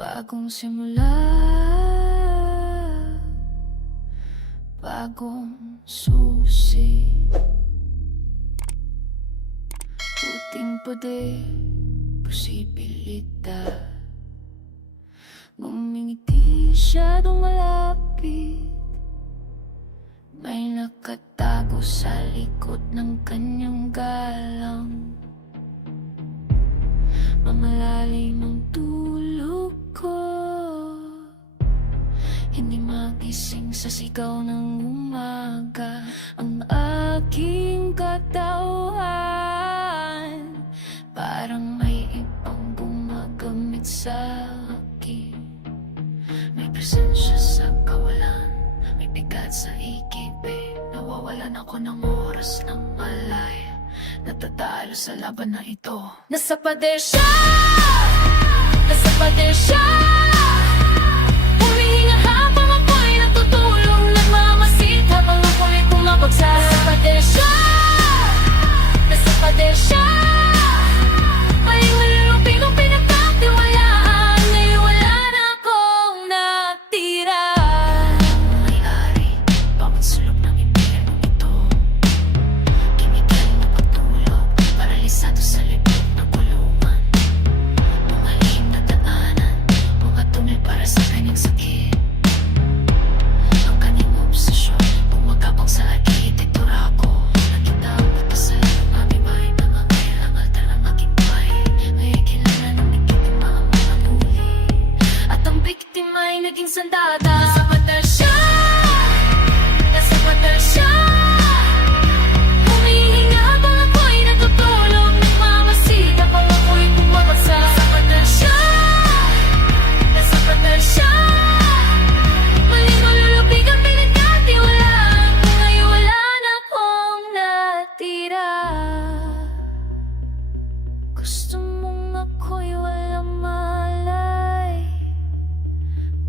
Bagong simula. Bagong susi. Puting puti Posibilidad. Ngumingiti siyadong malapit. May nakatago sa likod ng kanyang galang. Mamalalim ang tulog Hindi magising sa sigaw ng umaga Ang aking katawan. Parang may ibang gumagamit sa akin. May presensya sa kawalan May bigat sa ikipin Nawawalan ako ng oras ng malay. Natatalo sa laban na ito. Nasa pader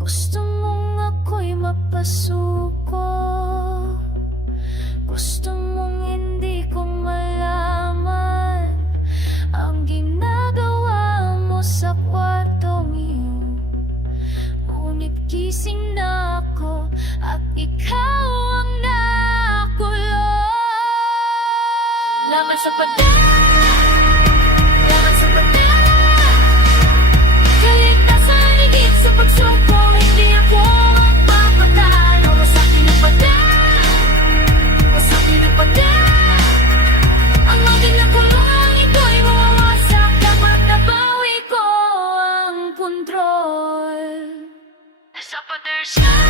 Gusto mong ako'y mapasuko. Gusto mong hindi ko malaman Ang ginagawa mo sa kwartong iyon Ngunit gising na ako At ikaw ang nakulong Laman sa pader control. Sa poder siya.